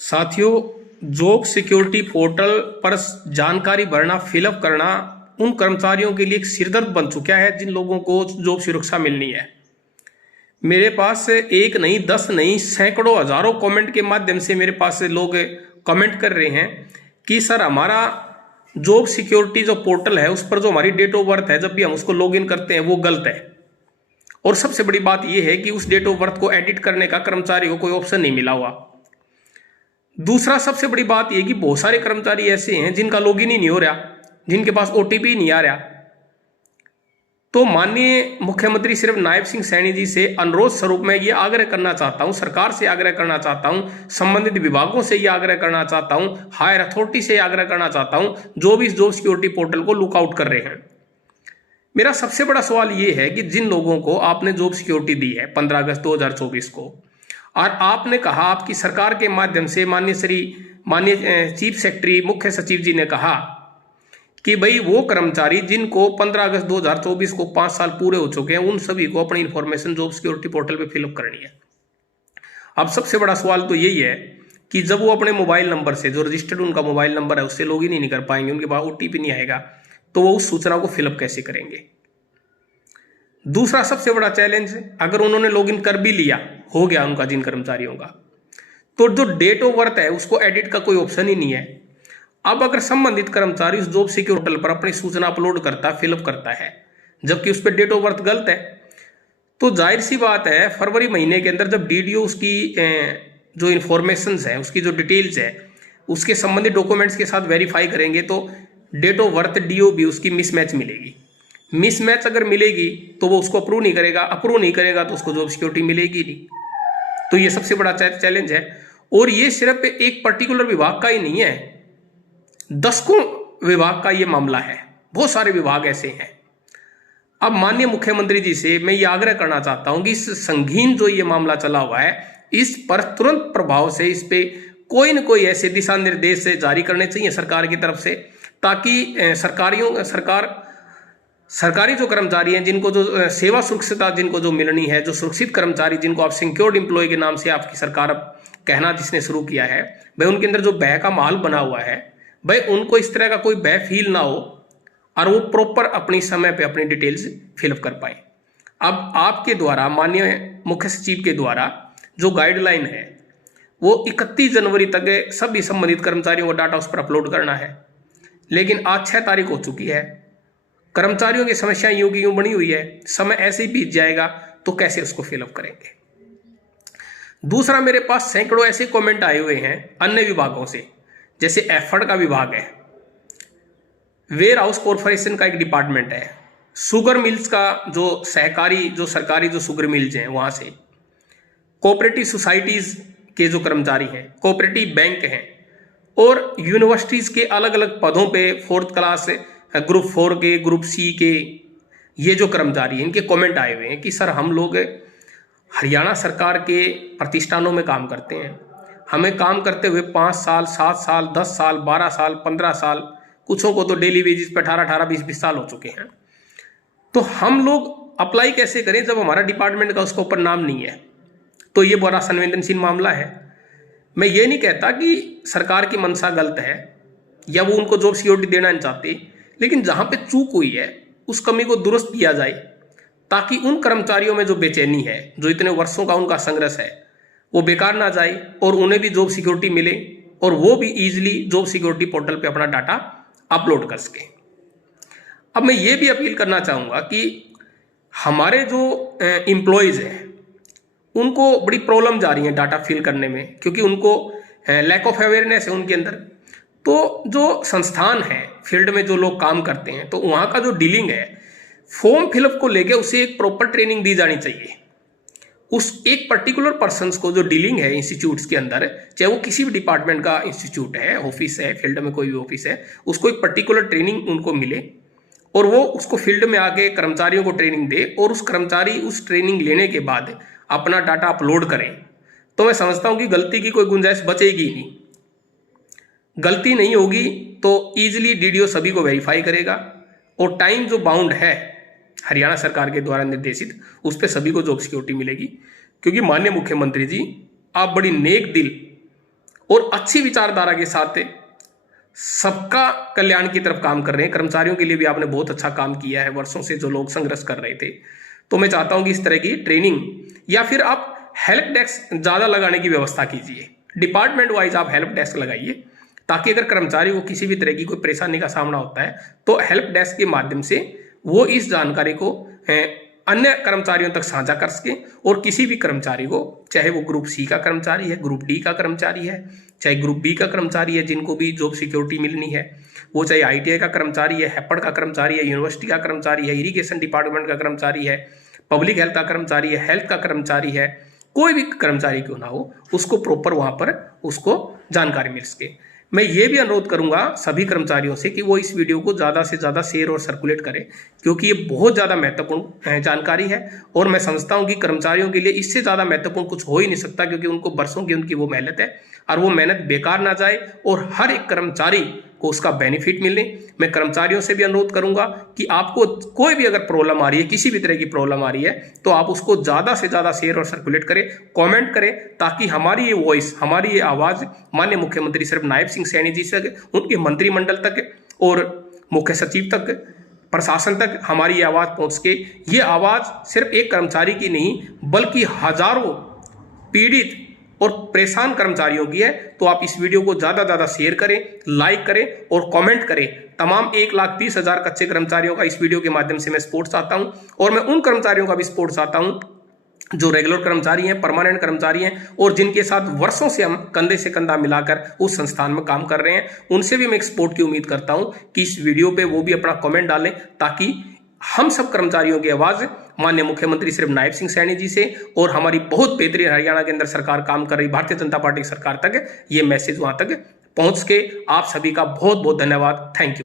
साथियों, job security portal पर जानकारी भरना, फिलअप करना उन कर्मचारियों के लिए एक सिरदर्द बन चुका है जिन लोगों को जॉब सुरक्षा मिलनी है। मेरे पास एक नहीं, 10 नहीं, सैकड़ों हजारों कमेंट के माध्यम से मेरे पास लोग कमेंट कर रहे हैं कि सर हमारा जॉब सिक्योरिटी जो पोर्टल है उस पर जो हमारी डेट ऑफ बर्थ है, जब भी हम उसको लॉगिन करते हैं वो गलत है। और सबसे बड़ी बात यह है कि उस डेट ऑफ बर्थ को एडिट करने का कर्मचारी को कोई ऑप्शन नहीं मिला हुआ। दूसरा सबसे बड़ी बात यह कि बहुत सारे कर्मचारी ऐसे हैं जिनका लॉगिन ही नहीं हो रहा, जिनके पास ओटीपी नहीं आ रहा। तो माननीय मुख्यमंत्री सिर्फ नायब सिंह सैनी जी से अनुरोध स्वरूप मैं ये आग्रह करना चाहता हूं, सरकार से आग्रह करना चाहता हूं, संबंधित विभागों से ये आग्रह करना चाहता हूं, हायर अथॉरिटी से आग्रह करना चाहता हूं जो भी इस जॉब सिक्योरिटी पोर्टल को लुकआउट कर रहे हैं। मेरा सबसे बड़ा सवाल ये है कि जिन लोगों को आपने जॉब सिक्योरिटी दी है 15 अगस्त 2024 को, और आपने कहा, आपकी सरकार के माध्यम से माननीय चीफ सेक्रेटरी मुख्य सचिव जी ने कहा कि भाई वो कर्मचारी जिनको 15 अगस्त 2024 को 5 साल पूरे हो चुके हैं उन सभी को अपनी इंफॉर्मेशन जॉब सिक्योरिटी पोर्टल पे फिलअप करनी है। अब सबसे बड़ा सवाल तो यही है कि जब वो अपने मोबाइल नंबर से, जो रजिस्टर्ड उनका मोबाइल नंबर है, उससे लॉगिन ही नहीं कर पाएंगे, उनके पास ओटीपी नहीं आएगा, तो वो उस सूचना को फिलअप कैसे करेंगे। दूसरा सबसे बड़ा चैलेंज, अगर उन्होंने लॉगिन कर भी लिया, हो गया उनका, जिन कर्मचारियों का, तो जो डेट ऑफ बर्थ है उसको एडिट का कोई ऑप्शन ही नहीं है। अब अगर संबंधित कर्मचारी उस जॉब सिक्योरिटी पोर्टल पर अपनी सूचना अपलोड करता, फिलअप करता है, जबकि उस पर डेट ऑफ बर्थ गलत है, तो जाहिर सी बात है फरवरी महीने के अंदर जब डीडीओ उसकी जो इंफॉर्मेशन है, उसकी जो डिटेल्स है, उसके संबंधित डॉक्यूमेंट्स के साथ वेरीफाई करेंगे तो डेट ऑफ बर्थ डीओबी उसकी मिसमैच मिलेगी। मिसमैच अगर मिलेगी तो वो उसको अप्रूव नहीं करेगा, अप्रूव नहीं करेगा तो उसको जॉब सिक्योरिटी मिलेगी नहीं। तो ये सबसे बड़ा चैलेंज है। और ये सिर्फ एक पर्टिकुलर विभाग का ही नहीं है, दशकों विभाग का ये मामला है, बहुत सारे विभाग ऐसे हैं। अब माननीय मुख्यमंत्री जी से मैं ये आग्रह करना चाहता हूं कि इस संगीन जो ये मामला चला हुआ है, इस पर तुरंत प्रभाव से इस पे कोई न कोई ऐसे दिशा निर्देश जारी करने चाहिए सरकार की तरफ से, ताकि सरकारी जो कर्मचारी हैं, जिनको जो सेवा सुरक्षिता जिनको जो मिलनी है, जो सुरक्षित कर्मचारी जिनको आप सिक्योर्ड एम्प्लॉय के नाम से आपकी सरकार अब कहना जिसने शुरू किया है, भाई उनके अंदर जो भय का माहौल बना हुआ है, भाई उनको इस तरह का कोई भय फील ना हो और वो प्रॉपर अपनी समय पे अपनी डिटेल्स फिलअप कर पाए। अब आपके द्वारा, माननीय मुख्य सचिव के द्वारा जो गाइडलाइन है वो 31 जनवरी तक सभी संबंधित कर्मचारियों को डाटा उस पर अपलोड करना है, लेकिन आज 6 तारीख हो चुकी है। कर्मचारियों की समस्या यूं की यूं बनी हुई है, समय ऐसे ही बीत जाएगा तो कैसे उसको फिलअप करेंगे। दूसरा, मेरे पास सैकड़ों ऐसे कमेंट आए हुए हैं अन्य विभागों से, जैसे एफर्ड का विभाग है, वेयर हाउस कॉरपोरेशन का एक डिपार्टमेंट है, शुगर मिल्स का जो सहकारी, जो सरकारी जो शुगर मिल्स हैं वहां से, कोऑपरेटिव सोसाइटीज के जो कर्मचारी हैं, कोऑपरेटिव बैंक हैं, और यूनिवर्सिटीज के अलग अलग पदों पे 4th क्लास, ग्रुप 4 के, ग्रुप सी के ये जो कर्मचारी हैं, इनके कमेंट आए हुए हैं कि सर हम लोग हरियाणा सरकार के प्रतिष्ठानों में काम करते हैं, हमें काम करते हुए 5 साल, 7 साल, 10 साल, 12 साल, 15 साल, कुछों को तो डेली वेजिस पे 18-18, 20-20 साल हो चुके हैं। तो हम लोग अप्लाई कैसे करें जब हमारा डिपार्टमेंट का उसके ऊपर नाम नहीं है। तो ये बड़ा संवेदनशील मामला है। मैं ये नहीं कहता कि सरकार की मंशा गलत है या वो उनको जॉब सिक्योरिटी देना नहीं चाहती, लेकिन जहां पे चूक हुई है उस कमी को दुरुस्त किया जाए, ताकि उन कर्मचारियों में जो बेचैनी है, जो इतने वर्षों का उनका संघर्ष है, वो बेकार ना जाए और उन्हें भी जॉब सिक्योरिटी मिले और वो भी इजीली जॉब सिक्योरिटी पोर्टल पे अपना डाटा अपलोड कर सके। अब मैं ये भी अपील करना चाहूँगा कि हमारे जो एम्प्लॉयज़ हैं उनको बड़ी प्रॉब्लम जा रही है डाटा फिल करने में, क्योंकि उनको लैक ऑफ अवेयरनेस है उनके अंदर। तो जो संस्थान है, फील्ड में जो लोग काम करते हैं, तो वहाँ का जो डीलिंग है फॉर्म फिलअप को लेके उसे एक प्रॉपर ट्रेनिंग दी जानी चाहिए। उस एक पर्टिकुलर पर्सन्स को जो डीलिंग है इंस्टीट्यूट्स के अंदर, चाहे वो किसी भी डिपार्टमेंट का इंस्टीट्यूट है, ऑफिस है, फील्ड में कोई भी ऑफिस है, उसको एक पर्टिकुलर ट्रेनिंग उनको मिले और वो उसको फील्ड में आके कर्मचारियों को ट्रेनिंग दे और उस कर्मचारी उस ट्रेनिंग लेने के बाद अपना डाटा अपलोड करें। तो मैं समझता हूँ कि गलती की कोई गुंजाइश बचेगी ही नहीं। गलती नहीं होगी तो ईजिली डीडीओ सभी को वेरीफाई करेगा और टाइम जो बाउंड है हरियाणा सरकार के द्वारा निर्देशित, उस पर सभी को जॉब सिक्योरिटी मिलेगी। क्योंकि माननीय मुख्यमंत्री जी, आप बड़ी नेक दिल और अच्छी विचारधारा के साथ सबका कल्याण की तरफ काम कर रहे हैं। कर्मचारियों के लिए भी आपने बहुत अच्छा काम किया है वर्षों से, जो लोग संघर्ष कर रहे थे। तो मैं चाहता हूं कि इस तरह की ट्रेनिंग या फिर आप हेल्प डेस्क ज्यादा लगाने की व्यवस्था कीजिए। डिपार्टमेंट वाइज आप हेल्प डेस्क लगाइए, ताकि अगर कर्मचारी को किसी भी तरह की कोई परेशानी का सामना होता है तो हेल्प डेस्क के माध्यम से वो इस जानकारी को अन्य कर्मचारियों तक साझा कर सके, और किसी भी कर्मचारी को, चाहे वो ग्रुप सी का कर्मचारी है, ग्रुप डी का कर्मचारी है, चाहे ग्रुप बी का कर्मचारी है जिनको भी जॉब सिक्योरिटी मिलनी है, वो चाहे ITI का कर्मचारी है, हैपड़ का कर्मचारी है, यूनिवर्सिटी का कर्मचारी है, इरिगेशन डिपार्टमेंट का कर्मचारी है, पब्लिक हेल्थ का कर्मचारी है, हेल्थ का कर्मचारी है, कोई भी कर्मचारी क्यों ना हो, उसको प्रॉपर वहां पर उसको जानकारी मिल सके। मैं ये भी अनुरोध करूंगा सभी कर्मचारियों से कि वो इस वीडियो को ज़्यादा से ज़्यादा शेयर और सर्कुलेट करें, क्योंकि ये बहुत ज़्यादा महत्वपूर्ण जानकारी है। और मैं समझता हूं कि कर्मचारियों के लिए इससे ज़्यादा महत्वपूर्ण कुछ हो ही नहीं सकता, क्योंकि उनको बरसों की उनकी वो मेहनत है, और वो मेहनत बेकार ना जाए और हर एक कर्मचारी को उसका बेनिफिट मिले। मैं कर्मचारियों से भी अनुरोध करूंगा कि आपको कोई भी अगर प्रॉब्लम आ रही है, किसी भी तरह की प्रॉब्लम आ रही है, तो आप उसको ज़्यादा से ज़्यादा शेयर और सर्कुलेट करें, कमेंट करें, ताकि हमारी ये वॉइस, हमारी ये आवाज़ माननीय मुख्यमंत्री श्री नायब सिंह सैनी जी से, उनके मंत्रिमंडल तक और मुख्य सचिव तक, प्रशासन तक हमारी ये आवाज़ पहुँच के, ये आवाज़ सिर्फ एक कर्मचारी की नहीं बल्कि हजारों पीड़ित और परेशान कर्मचारियों की है। तो आप इस वीडियो को ज़्यादा से ज़्यादा शेयर करें, लाइक करें और कमेंट करें। तमाम 1,30,000 कच्चे कर्मचारियों का इस वीडियो के माध्यम से मैं सपोर्ट चाहता हूं, और मैं उन कर्मचारियों का भी सपोर्ट चाहता हूं जो रेगुलर कर्मचारी हैं, परमानेंट कर्मचारी हैं, और जिनके साथ वर्षों से हम कंधे से कंधा मिलाकर उस संस्थान में काम कर रहे हैं। उनसे भी मैं एक सपोर्ट की उम्मीद करता हूं कि इस वीडियो पे वो भी अपना कमेंट डालें, ताकि हम सब कर्मचारियों की आवाज़ माननीय मुख्यमंत्री श्री नायब सिंह सैनी जी से और हमारी बहुत बेहतरीन हरियाणा के अंदर सरकार काम कर रही भारतीय जनता पार्टी सरकार तक ये मैसेज वहां तक पहुंच के। आप सभी का बहुत बहुत धन्यवाद। Thank you.